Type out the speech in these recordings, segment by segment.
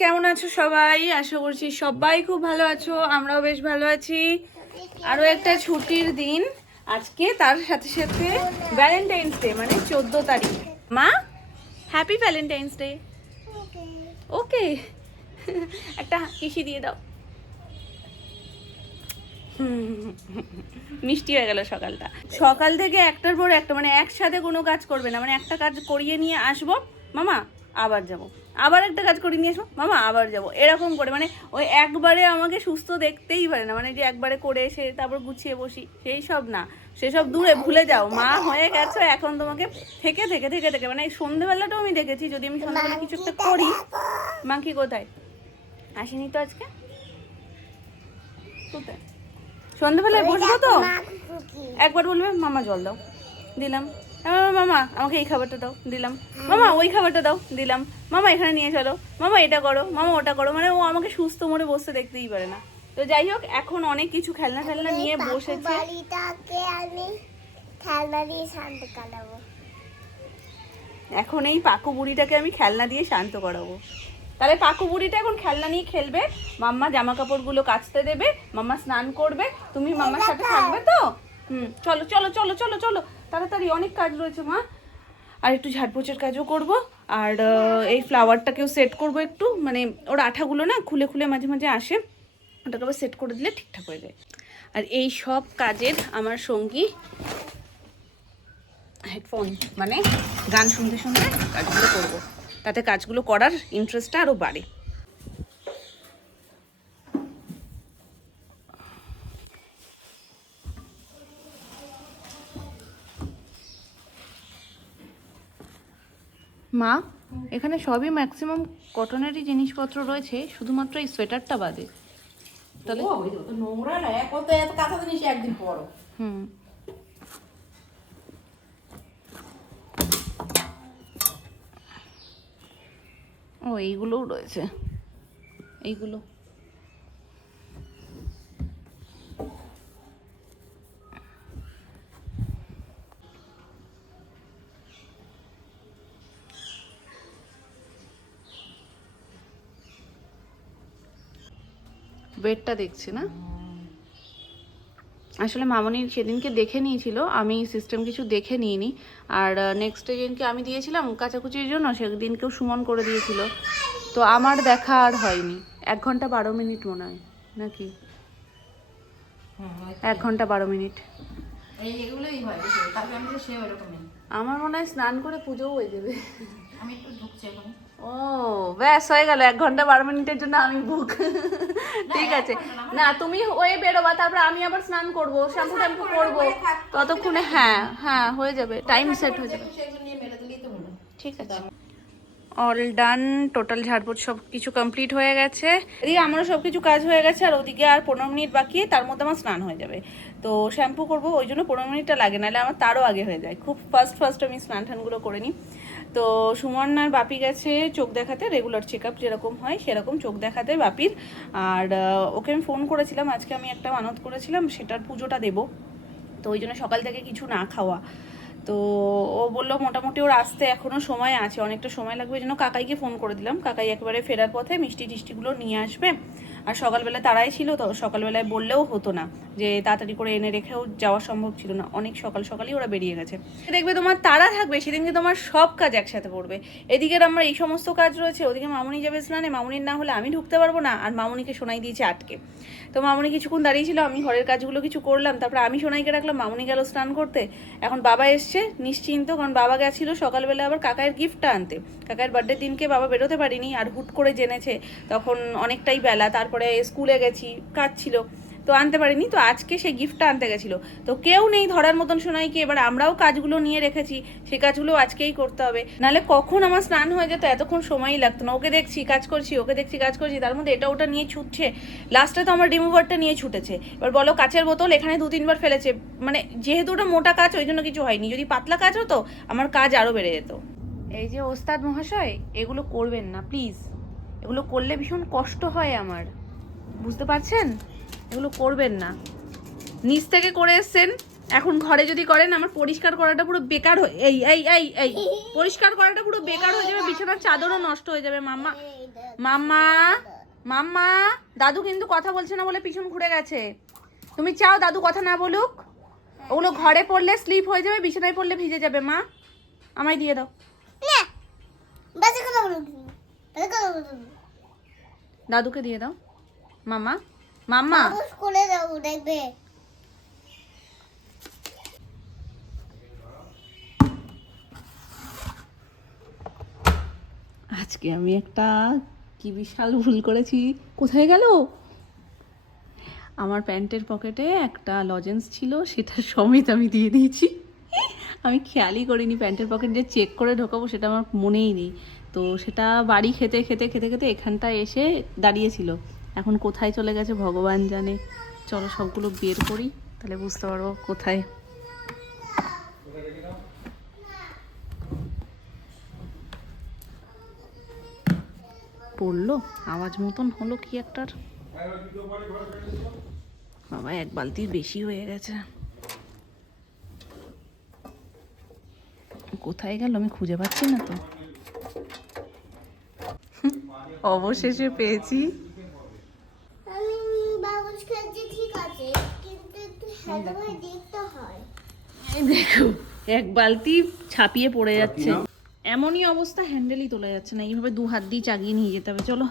কেমন আছো সবাই? আশা করছি সবাই খুব ভালো আছো, আমরাও বেশ ভালো আছি। আরো একটা ছুটির দিন আজকে, তার সাথে সাথে ভ্যালেন্টাইন্স ডে, মানে 14 তারিখ। মা, হ্যাপি ভ্যালেন্টাইন্স ডে। ওকে, একটা কিসি দিয়ে দাও। মিষ্টি হয়ে গেল সকালটা। সকাল থেকে একটার পর একটা, মানে একসাথে কোনো কাজ করবে না, মানে একটা কাজ করিয়ে নিয়ে আসবো, মামা আবার যাব, আবার একটা কাজ করিয়ে নিয়ে আসবো, মামা আবার যাব, এরকম করে। মানে ওই একবারে আমাকে সুস্থ দেখতেই পারে না, মানে যে একবারে করে এসে তারপর গুছিয়ে বসি, সেই সব না, সেসব দূরে ভুলে যাও। মা হয়ে গেছো, এখন তোমাকে থেকে থেকে থেকে থেকে, মানে সন্ধেবেলাটাও আমি দেখেছি, যদি আমি সন্ধ্যেবেলা কিছু একটা করি। মা কি কোথায়? আসেনি তো আজকে। কোথায়? সন্ধ্যাবেলায় বসবো তো, একবার বলবে মামা জল দাও, দিলাম। মামা আমাকে এই খাবারটা দাও, দিলাম। মামা ওই খাবারটা দাও, দিলাম। মামা এখানে নিয়ে চলো, মামা এটা করো, মামা ওটা করো। মানে ও আমাকে সুস্থ মনে বসতে দেখতেই পারে না। তো যাই হোক, এখন অনেক কিছু খেলনা খেলনা নিয়ে বসেছে। এখন এই পাকু বুড়িটাকে আমি খেলনা দিয়ে শান্ত করাবো। তাহলে পাকু বুড়িটা এখন খেলনা নিয়ে খেলবে, মাম্মা জামা কাপড়গুলো কাচতে দেবে, মাম্মা স্নান করবে, তুমি মাম্মার সাথে থাকবে তো। চলো চলো চলো চলো চলো, তাড়াতাড়ি, অনেক কাজ রয়েছে মা। আর একটু ঝাড়পোছার কাজও করব, আর এই ফ্লাওয়ারটাকেও সেট করব একটু, মানে ওর আঠাগুলো না খুলে খুলে মাঝে মাঝে আসে, ওটাকে আবার সেট করে দিলে ঠিকঠাক হয়ে যায়। আর এই সব কাজের আমার সঙ্গী হেডফোন, মানে গান শুনতে শুনতে কাজগুলো করব, তাতে কাজগুলো করার ইন্টারেস্টটা আরও বাড়ে। মা, এখানে সবই ম্যাক্সিমাম কটনেরই জিনিসপত্র রয়েছে, শুধুমাত্র এই সোয়েটারটা বাদে। তাহলে নোংরা না, কত এত কাঁচা জিনিস একদিন পরো। ও এইগুলোও রয়েছে, এইগুলো বেডটা দেখছি না, আসলে মামনি সেদিনকে দেখে নিয়েছিল, আমি সিস্টেম কিছু দেখে নিইনি। আর নেক্সট ডে যেদিনকে আমি দিয়েছিলাম কাচাকুচির জন্য, সেদিনকেও সুমন করে দিয়েছিল, তো আমার দেখা আর হয়নি। 1 ঘন্টা 12 মিনিট মনে হয়, নাকি 1 ঘন্টা 12 মিনিট এইগুলোই হয়, তারপরে আমি তো সেও এরকমই। আমার মনে হয় স্নান করে পুজোও হয়ে যাবে। আমি একটু ঢুকছি এখন। ও ব্যাস হয়ে গেল, 1 ঘন্টা 12 মিনিটের জন্য আমি বুক। ঠিক আছে, না তুমি ওয়ে বেরোবা, তারপর আমি আবার স্নান করবো, শ্যাম্পু ট্যাম্পু করবো, ততক্ষণে হ্যাঁ হ্যাঁ হয়ে যাবে, টাইম সেট হয়ে যাবে। ঠিক আছে, অল ডান, টোটাল ঝাড়পোছ সব কিছু কমপ্লিট হয়ে গেছে। এদিকে আমারও সব কিছু কাজ হয়ে গেছে, আর ওদিকে আর 15 মিনিট বাকি, তার মধ্যে আমার স্নান হয়ে যাবে। তো শ্যাম্পু করবো, ওই জন্য 15 মিনিটটা লাগে, নাহলে আমার তারও আগে হয়ে যায়। খুব ফার্স্ট আমি স্নান টানগুলো করে নিই। তো সুমন আর বাপি গেছে চোখ দেখাতে, রেগুলার চেক আপ যেরকম হয় সেরকম চোখ দেখাতে বাপির। আর ওকে আমি ফোন করেছিলাম, আজকে আমি একটা মানত করেছিলাম, সেটার পুজোটা দেবো, তো ওই জন্য সকাল থেকে কিছু না খাওয়া। তো ও বললো মোটামুটি ওর আসতে এখনও সময় আছে, অনেকটা সময় লাগবে, এই জন্য কাকাইকে ফোন করে দিলাম। কাকাই একেবারে ফেরার পথে মিষ্টি টিষ্টিগুলো নিয়ে আসবে। আর সকালবেলা তারাই ছিল, তো সকালবেলায় বললেও হতো না, যে তাড়াতাড়ি করে এনে রেখেও যাওয়া সম্ভব ছিল না, অনেক সকাল সকালই ওরা বেরিয়ে গেছে। দেখবে তোমার তারা থাকবে সেদিনকে, তোমার সব কাজ একসাথে পড়বে। এদিকে আমার এই সমস্ত কাজ রয়েছে, ওদিকে মামুনি যাবে স্নানে, মামুনির না হলে আমি ঢুকতে পারবো না, আর মামুনিকে শোনাই দিয়েছে আটকে। তো মামুনি কিছুক্ষণ দাঁড়িয়েছিল, আমি ঘরের কাজগুলো কিছু করলাম, তারপরে আমি সোনাইকে রাখলাম, মামুনি গেল স্নান করতে। এখন বাবা এসছে নিশ্চিন্ত, কারণ বাবা গেছিলো সকালবেলা আবার কাকায়ের গিফটটা আনতে। কাকায়ের বার্থডে দিনকে বাবা বেরোতে পারিনি, আর হুট করে জেনেছে, তখন অনেকটাই বেলা, তারপরে স্কুলে গেছি, কাজ ছিল, তো আনতে পারিনি। তো আজকে সেই গিফটটা আনতে গেছিলো, তো কেউ নেই ধরার মতন সোনাইকে, এবার আমরাও কাজগুলো নিয়ে রেখেছি, সেই কাজগুলো আজকেই করতে হবে, নাহলে কখন আমার স্নান হয়ে যেত, এতক্ষণ সময়ই লাগতো না। ওকে দেখছি কাজ করছি, ওকে দেখছি কাজ করছি, তার মধ্যে এটা ওটা নিয়ে ছুটছে, লাস্টে তো আমার রিমুভারটা নিয়ে ছুটেছে। এবার বলো, কাচের বোতল এখানে 2-3 বার ফেলেছে, মানে যেহেতু ওটা মোটা কাজ ওই জন্য কিছু হয়নি, যদি পাতলা কাজ হতো আমার কাজ আরও বেড়ে যেত। এই যে ওস্তাদ মহাশয়, এগুলো করবেন না প্লিজ, এগুলো করলে ভীষণ কষ্ট হয় আমার, বুঝতে পারছেন? এগুলো করবেন না, নিচ থেকে করে এসছেন, এখন ঘরে যদি করেন আমার পরিষ্কার করাটা পুরো বেকার হয়ে এই পরিষ্কার করাটা পুরো বেকার হয়ে যাবে, বিছানার চাদরও নষ্ট হয়ে যাবে। মাম্মা মাম্মা মাম্মা দাদু কিন্তু কথা বলছে না বলে পিছন ঘুরে গেছে। তুমি চাও দাদু কথা না বলুক? ওগুলো ঘরে পড়লে স্লিপ হয়ে যাবে, বিছানায় পড়লে ভিজে যাবে। মা আমায় দিয়ে দাও। দাদুকে দিয়ে দাও। মাম্মা মাম্মা স্কুলে যাবো দেখবে। আজকে আমি একটা কি বিশাল ভুল করেছি। কোথায় গেল? আমার প্যান্টের পকেটে একটা লজেন্স ছিল, সেটা সমেত আমি দিয়ে দিয়েছি। আমি খেয়ালই করিনি প্যান্টের পকেট যে চেক করে ঢোকাবো সেটা আমার মনেই নেই। তো সেটা বাড়ি খেতে খেতে খেতে খেতে এখানটায় এসে দাঁড়িয়েছিল। এখন কোথায় চলে গেছে ভগবান জানে। চলো সবগুলো বের করি, তাহলে বুঝতে পারবো কোথায়। পড়লো আওয়াজ মতন হলো কি একটার। বাবা এক বালতির বেশি হয়ে গেছে। কোথায় গেল আমি খুঁজে পাচ্ছি না তো। অবশেষে পেয়েছি। আমি বাবুস খেলছি ঠিক আছে, কিন্তু একটু ভালোভাবে দেখতে হয়। এই দেখো এক বালতি ছাপিয়ে পড়ে যাচ্ছে। এমনই অবস্থা, হ্যান্ডেলই তোলা যাচ্ছে না। এইভাবে দু হাত দিয়ে চাগিয়ে নিয়ে যেতে হবে। চলো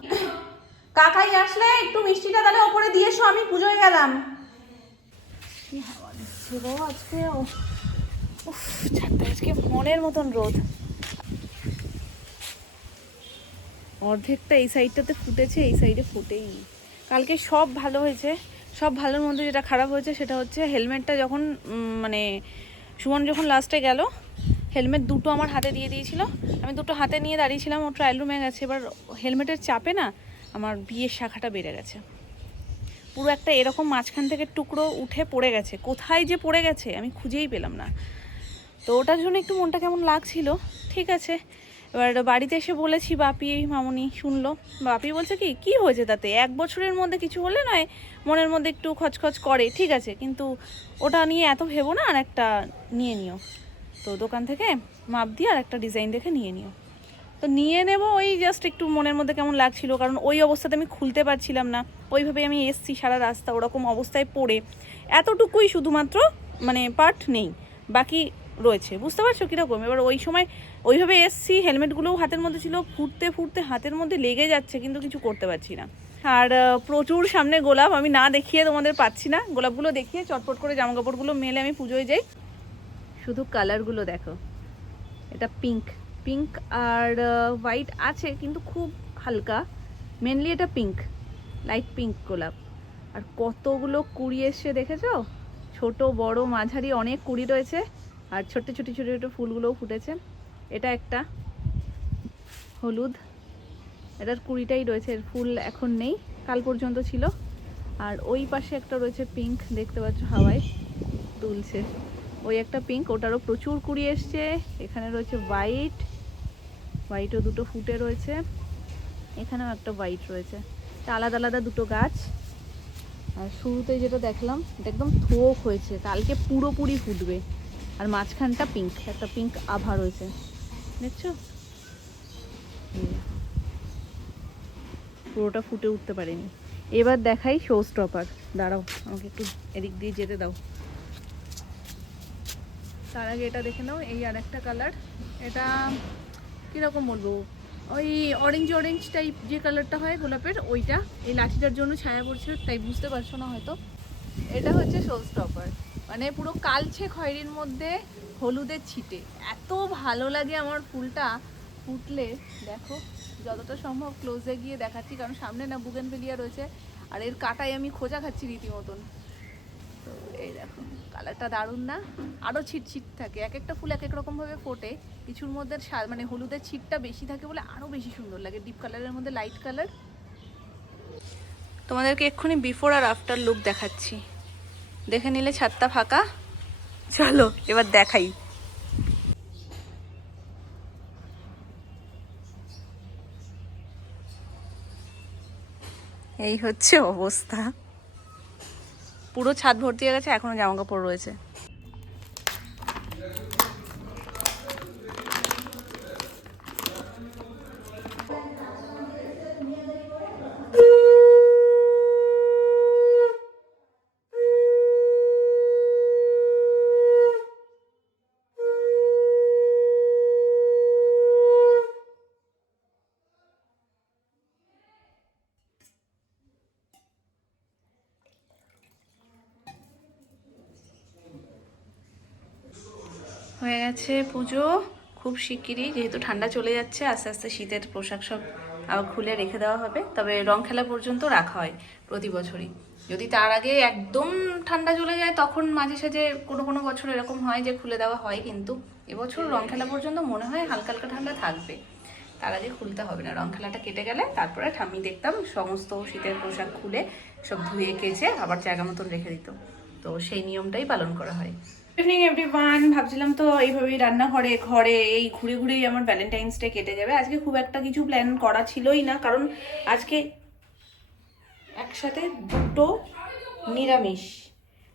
কাকাই আসলে একটু মিষ্টিটা তাহলে ওপরে দিয়ে এসো, আমি পুজোয় গেলাম। কি হাওয়া দিচ্ছে গো আজকে। উফ ছাদটা আজকে মনের মতন রোদ। অর্ধেকটা এই সাইডটাতে ফুটেছে, এই সাইডে ফুটেই। কালকে সব ভালো হয়েছে, সব ভালোর মধ্যে যেটা খারাপ হয়েছে সেটা হচ্ছে হেলমেটটা যখন মানে সুমন যখন লাস্টে গেল, হেলমেট দুটো আমার হাতে দিয়ে দিয়েছিল। আমি দুটো হাতে নিয়ে দাঁড়িয়েছিলাম, ও ট্রায়াল রুমে গেছে। এবার হেলমেটের চাপে না আমার বিয়ের শাখাটা বেড়ে গেছে। পুরো একটা এরকম মাঝখান থেকে টুকরো উঠে পড়ে গেছে। কোথায় যে পড়ে গেছে আমি খুঁজেই পেলাম না। তো ওটার জন্য একটু মনটা কেমন লাগছিল। ঠিক আছে, এবার বাড়িতে এসে বলেছি, বাপি মামুনি শুনলো। বাপি বলছে কি কি হয়েছে তাতে, 1 বছরের মধ্যে কিছু হলে নয় মনের মধ্যে একটু খচখচ করে, ঠিক আছে, কিন্তু ওটা নিয়ে এত ভেবো না, আর একটা নিয়ে নিও। তো দোকান থেকে মাপ দিয়ে আর একটা ডিজাইন দেখে নিয়ে নিও। তো নিয়ে নেব, ওই জাস্ট একটু মনের মধ্যে কেমন লাগছিল, কারণ ওই অবস্থাতে আমি খুলতে পারছিলাম না। ওইভাবেই আমি এসছি সারা রাস্তা ওরকম অবস্থায় পড়ে। এতটুকুই শুধুমাত্র মানে পার্ট নেই, বাকি রয়েছে। বুঝতে পারছো কীরকম? এবার ওই সময় ওইভাবে এসছি, হেলমেটগুলোও হাতের মধ্যে ছিল, ফুটতে ফুটতে হাতের মধ্যে লেগে যাচ্ছে, কিন্তু কিছু করতে পারছি না। আর প্রচুর সামনে গোলাপ, আমি না দেখিয়ে তোমাদের পাচ্ছি না। গোলাপগুলো দেখিয়ে চটপট করে জামাকাপড়গুলো মেলে আমি পুজোয় যাই। শুধু কালারগুলো দেখো, এটা পিঙ্ক পিঙ্ক আর হোয়াইট আছে কিন্তু খুব হালকা। মেনলি এটা পিঙ্ক, লাইট পিঙ্ক গোলাপ। আর কতগুলো কুড়ি এসছে দেখেছো, ছোট বড় মাঝারি অনেক কুড়ি রয়েছে। আর ছোট্ট ছোট ছোট ছোট ফুলগুলোও ফুটেছে। এটা একটা হলুদ, এটার কুড়িটাই রয়েছে, এর ফুল এখন নেই, কাল পর্যন্ত ছিল। আর ওই পাশে একটা রয়েছে পিঙ্ক, দেখতে পাচ্ছ হাওয়ায় দুলছে। ওই একটা পিঙ্ক, ওটারও প্রচুর কুড়ি এসছে। এখানে রয়েছে হোয়াইট, হোয়াইটও দুটো ফুটে রয়েছে। এখানেও একটা হোয়াইট রয়েছে। এটা আলাদা আলাদা দুটো গাছ। আর শুরুতে যেটা দেখলাম এটা একদম থোক হয়েছে, কালকে পুরোপুরি ফুটবে। আর মাঝখানটা পিঙ্ক, একটা পিঙ্ক আভা রয়েছে, দেখছো? পুরোটা ফুটে উঠতে পারেনি। এবার দেখাই শো স্টপার। দাঁড়াও আমাকে একটু এদিক দিয়ে যেতে দাও। তার আগে এটা দেখে নাও, এই আর একটা কালার। এটা কীরকম বলবো, ওই অরেঞ্জ অরেঞ্জ টাইপ যে কালারটা হয় গোলাপের, ওইটা। এই লাঠিটার জন্য ছায়া পড়ছে তাই বুঝতে পারছো না হয়তো। এটা হচ্ছে শো স্টপার, মানে পুরো কালচে খয়েরির মধ্যে হলুদের ছিটে। এত ভালো লাগে আমার ফুলটা ফুটলে। দেখো যতটা সম্ভব ক্লোজে গিয়ে দেখাচ্ছি, কারণ সামনে না বুগেনভেলিয়া রয়েছে, আর এর কাটায় আমি খোঁজা খাচ্ছি রীতিমতন। তো এই দেখো কালারটা দারুণ না? আরও ছিটছিট থাকে, এক একটা ফুল এক এক রকমভাবে ফোটে। কিছুর মধ্যে মানে হলুদের ছিটটা বেশি থাকে বলে আরও বেশি সুন্দর লাগে, ডিপ কালারের মধ্যে লাইট কালার। তোমাদেরকে এক্ষুনি বিফোর আর আফটার লুক দেখাচ্ছি, দেখে নিলে ছাদটা ফাঁকা। চলো এবার দেখাই। এই হচ্ছে অবস্থা, পুরো ছাদ ভর্তি হয়ে গেছে, এখনো জামা কাপড় রয়েছে। হয়ে গেছে পুজো খুব শিগগিরই, যেহেতু ঠান্ডা চলে যাচ্ছে আস্তে আস্তে শীতের পোশাক সব আবার খুলে রেখে দেওয়া হবে। তবে রং খেলা পর্যন্ত রাখা হয় প্রতি বছরই। যদি তার আগে একদম ঠান্ডা চলে যায় তখন মাঝে সাঝে কোনো কোনো বছর এরকম হয় যে খুলে দেওয়া হয়, কিন্তু এবছর রং খেলা পর্যন্ত মনে হয় হালকা হালকা ঠান্ডা থাকবে, তার আগে খুলতে হবে না। রং খেলাটা কেটে গেলে তারপরে ঠাম্মি দেখতাম সমস্ত শীতের পোশাক খুলে সব ধুয়ে কেচে আবার জায়গা মতন রেখে দিত, তো সেই নিয়মটাই পালন করা হয়। ইভিনিং এভরিওয়ান, ভাবছিলাম তো এইভাবেই রান্নাঘরে ঘরে এই ঘুরে ঘুরেই আমার ভ্যালেন্টাইন্স ডে কেটে যাবে। আজকে খুব একটা কিছু প্ল্যান করা ছিলই না, কারণ আজকে একসাথে দুটো নিরামিষ,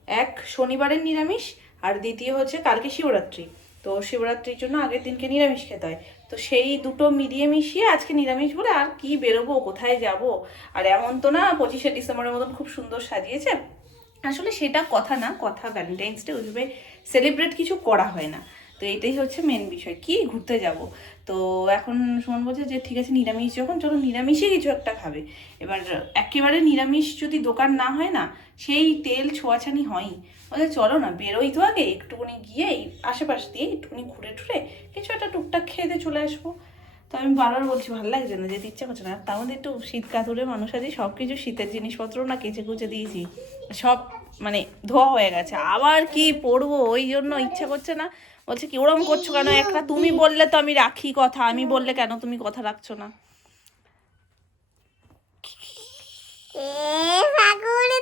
এক শনিবারের নিরামিষ আর দ্বিতীয় হচ্ছে কালকে শিবরাত্রি। তো শিবরাত্রির জন্য আগের দিনকে নিরামিষ খেতে হয়, তো সেই দুটো মিলিয়ে মিশিয়ে আজকে নিরামিষ বলে আর কি বেরোবো, কোথায় যাব। আর এমন তো না 25শে ডিসেম্বরের মতন খুব সুন্দর সাজিয়েছে, আসলে সেটা কথা না, কথা ভ্যালেন্টাইন্স ডে ওইভাবে সেলিব্রেট কিছু করা হয় না। তো এটাই হচ্ছে মেন বিষয়, কি ঘুরতে যাব। তো এখন সুমন বলছে যে ঠিক আছে নিরামিষ যখন, চলো নিরামিষই কিছু একটা খাবে। এবার একেবারে নিরামিষ যদি দোকান না হয় না, সেই তেল ছোঁয়াছানি হয়ই। বলছে চলো না বেরোই তো আগে, একটুখানি গিয়ে এই আশেপাশ দিয়ে একটুখানি ঘুরে টুরে কিছু একটা টুকটাক খেয়ে দিয়ে চলে আসবো। তো আমি বারবার বলছি ভালো লাগছে না, যেতে ইচ্ছা করছে না। তার মধ্যে একটু শীত কাতুরে মানুষ আছে, সব কিছু শীতের জিনিসপত্র না কেচে কুচে দিয়েছি, সব মানে ধোয়া হয়ে গেছে, আবার কি পরবো, ওই জন্য ইচ্ছা করছে না। বলছে কি ওরম করছো কেন, একটা তুমি বললে তো আমি রাখি কথা, আমি বললে কেন তুমি কথা রাখছো না।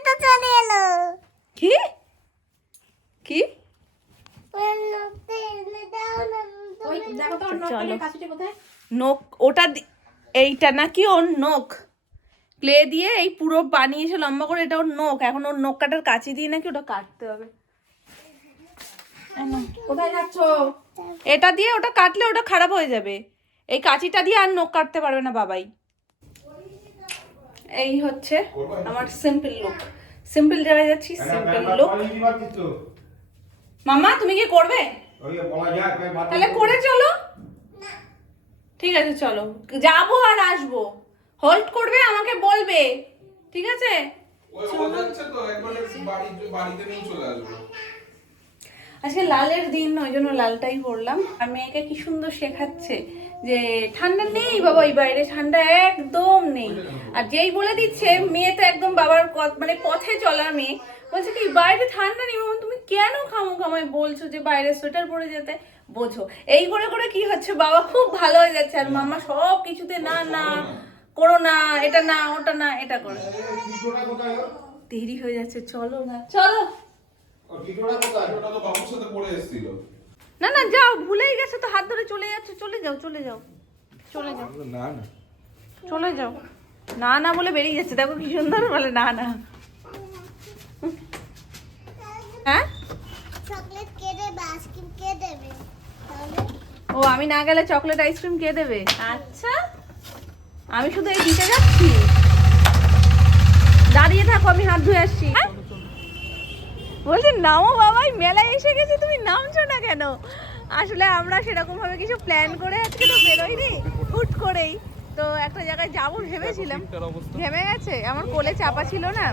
তো চলে এলো। কি কি ওই দেখো তো চলো। কাশিটা কোথায়? নখ ওটা এইটা নাকি ওর নখ ক্লে দিয়ে এই পুরো বানিয়েছে লম্বা করে, এটা ওর নখ। এখন ওর নখ কাটার কাঁচি দিয়ে নাকি ওটা কাটতে হবে। কোথায় যাচ্ছ? এটা দিয়ে ওটা কাটলে ওটা খারাপ হয়ে যাবে, এই কাঁচিটা দিয়ে আর নখ কাটতে পারবে না বাবাই। এই হচ্ছে আমার সিম্পল লুক, সিম্পল জায়গায় যাচ্ছি, সিম্পল লুক। মামা তুমি কি করবে? তাহলে করে চলো। ঠিক আছে চলো, যাবো আর আসবো, হোল্ড করবে আমাকে বলবে, ঠিক আছে? আজকে লালের দিন, ওই জন্য লালটাই পরলাম। আর মেয়েকে কি সুন্দর শেখাচ্ছে যে ঠান্ডা নেই বাবা, এই বাইরে ঠান্ডা একদম নেই। আর যেই বলে দিচ্ছে মেয়ে তো একদম বাবার মানে পথে চলা মেয়ে, বলছে কি বাইরে ঠান্ডা নেই মামা, তুমি কেন খামোখামায় বলছো যে বাইরে সোয়েটার পরে যেতে, বোঝো। এই করে করে কি হচ্ছে, বাবা খুব ভালো হয়ে যাচ্ছে আর মাম্মা সব কিছুতে না না করো না, এটা না ওটা না, এটা করো। দেরি হয়ে যাচ্ছে, চলো না চলো। না না যাও, ভুলেই গেছো তো, হাত ধরে চলে যাচ্ছে, চলে যাও চলে যাও চলে যাও চলে যাও। না না বলে বেরিয়ে যাচ্ছে, দেখো কি সুন্দর বলে না না। হ্যাঁ চকলেট কে দেবে, আইসক্রিম কে দেবে? ও আমি না গেলে চকলেট আইসক্রিম কে দেবে? আচ্ছা আমি শুধু এই দিতে যাচ্ছি, দাঁড়িয়ে থাকো আমি হাত ধুয়ে আসছি। বলছি নামো বাবাই, মেলায় এসে গেছি, তুমি নামছো না কেন? আসলে আমরা সেরকম ভাবে কিছু প্ল্যান করে আজকে তো বেরোইনি, হুট করেই তো একটা জায়গায় যাবো ভেবেছিলাম। ঘেমে গেছে, আমার কোলে চাপা ছিল না।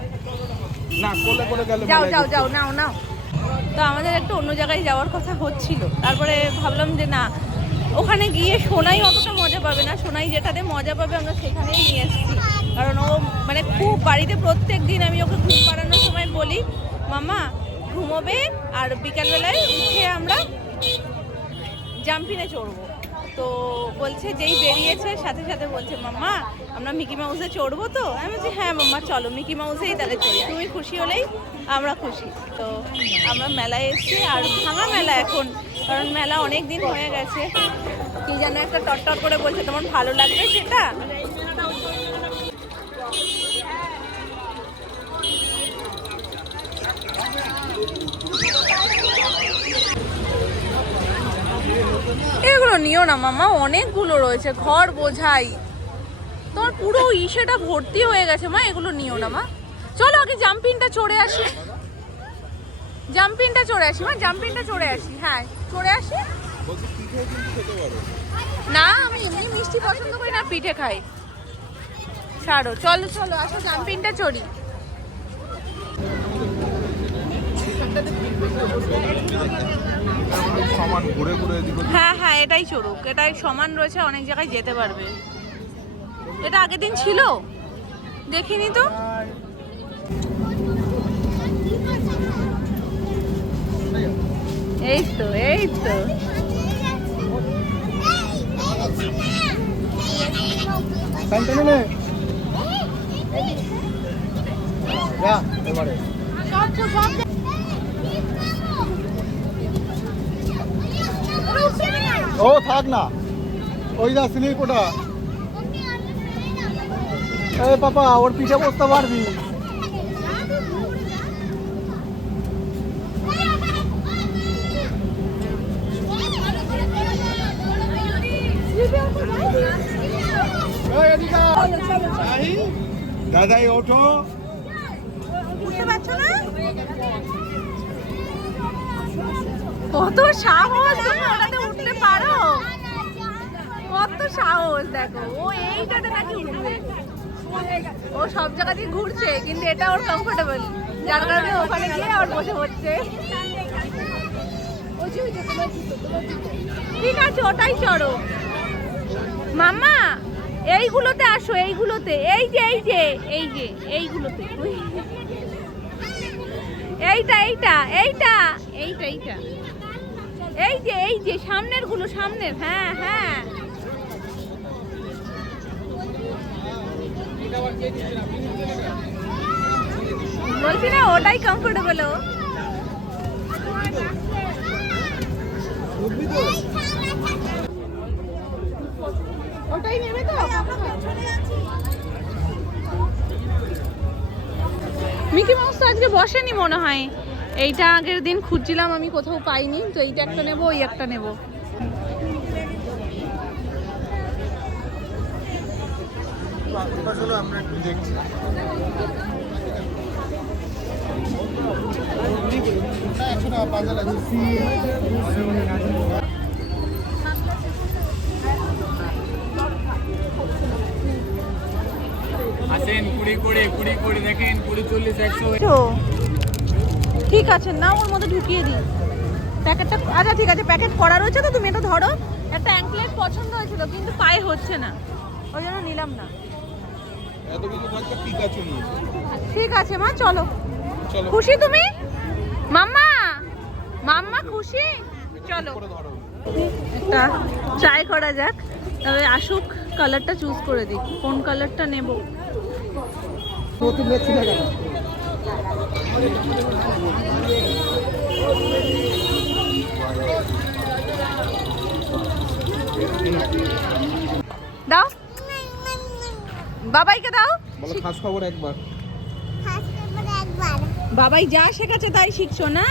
যাও যাও যাও নাও নাও। তো আমাদের একটু অন্য জায়গায় যাওয়ার কথা হচ্ছিল, তারপরে ভাবলাম যে না ওখানে গিয়ে সোনাই অতটা মজা পাবে না, সোনাই যেটাতে মজা পাবে আমরা সেখানেই নিয়ে এসেছি। কারণ ও মানে খুব বাড়িতে প্রত্যেক দিন আমি ওকে ঘুম পাড়ানোর সময় বলি মামা ঘুমোবে, আর বিকালবেলায় উঠে আমরা জাম্পিনে চড়বো। তো বলছে যেই বেরিয়েছে সাথে সাথে বলছে মাম্মা আমরা মিকি মাউসে চড়বো। তো আমি বলছি হ্যাঁ মাম্মা চলো মিকি মাউসেই তাহলে চড়ি, তুমি খুশি হলেই আমরা খুশি। তো আমরা মেলায় এসেছি, আর ভাঙা মেলা এখন, কারণ মেলা অনেক দিন হয়ে গেছে। কি যেন একটা টটটট করে বলছে, তোমার ভালো লাগবে সেটা? এগুলো নিও না মামা, অনেকগুলো রয়েছে, ঘর বোঝাই, তোমার পুরো ইসেটা ভর্তি হয়ে গেছে মা, এগুলো নিও না মা। চলো আগে জাম্পিংটা চড়ে আসি, জাম্পিংটা চড়ে আসি মা, জাম্পিংটা চড়ে আসি। হ্যাঁ চড়ে আসি। না আমি এমনি মিষ্টি পছন্দ করি না, পিঠে খাই। ছাড়ো, চলো চলো আসো জাম্পিংটা চড়ি। সমান ঘুরে ঘুরে এদিক ওদিক। হ্যাঁ হ্যাঁ এটাই চড়ুক, এটাই সমান রয়েছে, অনেক জায়গায় যেতে পারবে। এটা আগের দিন ছিল, দেখিনি তো। এই তো এই তো কান্টানে নে যা এবারে ও থাক না, ওই যা স্লিপ ওটা। এই পাপা ওর পিঠে বসতে পারবি? দাদাই ওঠো। উঠতে পারছো না? কত সাহস, তুমি ওটাতে উঠতে পারো? কত সাহস দেখো, ও এইটাতে নাকি উঠবে। ও সব জায়গাতেই ঘুরছে, কিন্তু এটা ওর কমফোর্টেবল, যার কারণে ওখানে গিয়ে ওর বসে পড়ছে। ঠিক আছে, ওটাই চড়ো মাম্মা। এইগুলোতে আসো, এইগুলোতে, এই যে এই যে এই যে এইগুলোতে, এইটা এইটা এইটা এইটা এইটা এই যে সামনের গুলো, সামনের। হ্যাঁ হ্যাঁ বলছি না, ওটাই কমফোর্টেবল। ওটাই নেবে তো। মিকি মাউস তো আজকে বসেনি মনে হয়। এইটা আগের দিন খুঁজছিলাম আমি, কোথাও পাইনি, তো এইটা একটা নেবো, ওই একটা নেবো। আমরা একটু দেখছি। আসেন 20 দেখেন 40 100। তো ঠিক আছে, না ওর মধ্যে ঢুকিয়ে দিই প্যাকেটটা। আচ্ছা ঠিক আছে, প্যাকেট করা রয়েছে তো, তুমি এটা ধরো। একটা অ্যাঙ্কলেট পছন্দ হয়েছিল, কিন্তু পায়ে হচ্ছে না, ওই জন্য নিলাম না। এত কিছু থাকতে পিকাচু নিয়েছে। ঠিক আছে মা, চলো। চলো খুশি তুমি? মাম্মা মাম্মা খুশি? চলো করে ধরো। একটা ট্রাই করা যাক, তবে আসুক, কালারটা চুজ করে দিই, কোন কালারটা নেব। নতুন লেছি না কেন? দাও, বাবাইকে দাও। বলো খাস খবর একবার। বাবাই যা শেখাচ্ছে তাই শিখছো না?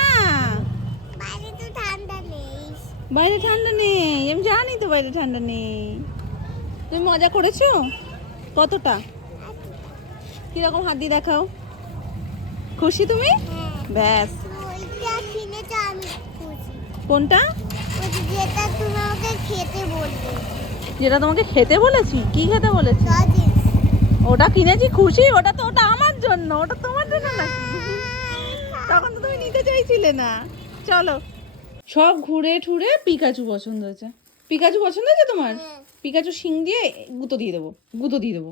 বাইরে তো ঠান্ডা নেই। বাইরে ঠান্ডা নেই, আমি জানি তো বাইরে ঠান্ডা নেই। তুমি মজা করেছো কতটা? কিরকম হাত দিয়ে দেখাও। খুশি তুমি? ব্যাস। ওইটা কিনেছে আমি খুশি। কোনটা? ওই যেটা তুমি আমাকে খেতে বললে। যেটা তোমাকে খেতে বলেছি? কি খেতে বলেছি? লজেন্স। ওটা কিনেছি খুশি, ওটা তো, ওটা আমার জন্য, ওটা তোমার জন্য নাকি? তখন তো তুমি নিতে চাইছিলে না। চলো, সব ঘুরে ঠুরে পিকাচু পছন্দ হয়েছে। পিকাচু পছন্দ হয়েছে তোমার? পিকাচু শিং দিয়ে গুঁতো দিয়ে দেবো, গুঁতো দিয়ে দেবো।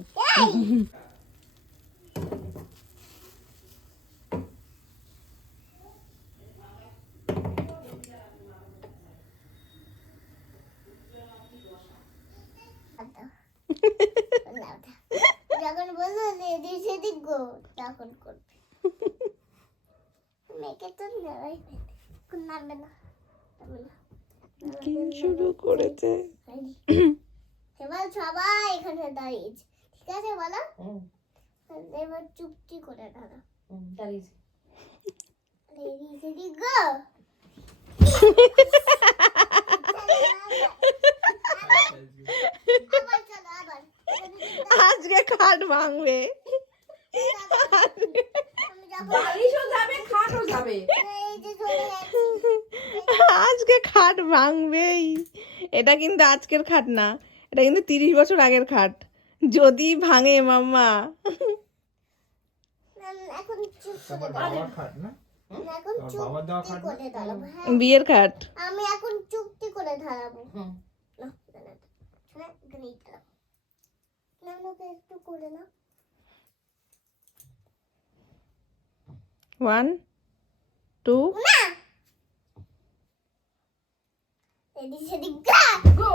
যখন বললো এদিক সেদিক গো, তখন করবে। মেয়েকে তো নেওয়াই নামবে না। কি শুরু করেছে? এবার সবাই এখানে দাঁড়িয়েছে, ঠিক আছে বলো? এবার চুপটি করে দাঁড়া। এদিক সেদিক গো। আবার চলো, আবার। আজকে খাট ভাঙবে। আমি যখন এই যে চলে যাচ্ছি। আজকে খাট ভাঙবেই। এটা কিন্তু আজকের খাট না, এটা কিন্তু 30 বছর আগের খাট। যদি ভাঙে মাম্মা। এখন চুপ করে বাবার খাট না? আমি এখন চুপটি করে দাঁড়াবো হ্যাঁ বিয়ের কার্ড আমি এখন চুপটি করে দাঁড়াবো না না না না এখানেই দাঁড়াবো না আমাকে একটু করে না 1 2 না এদিক সেদিক গো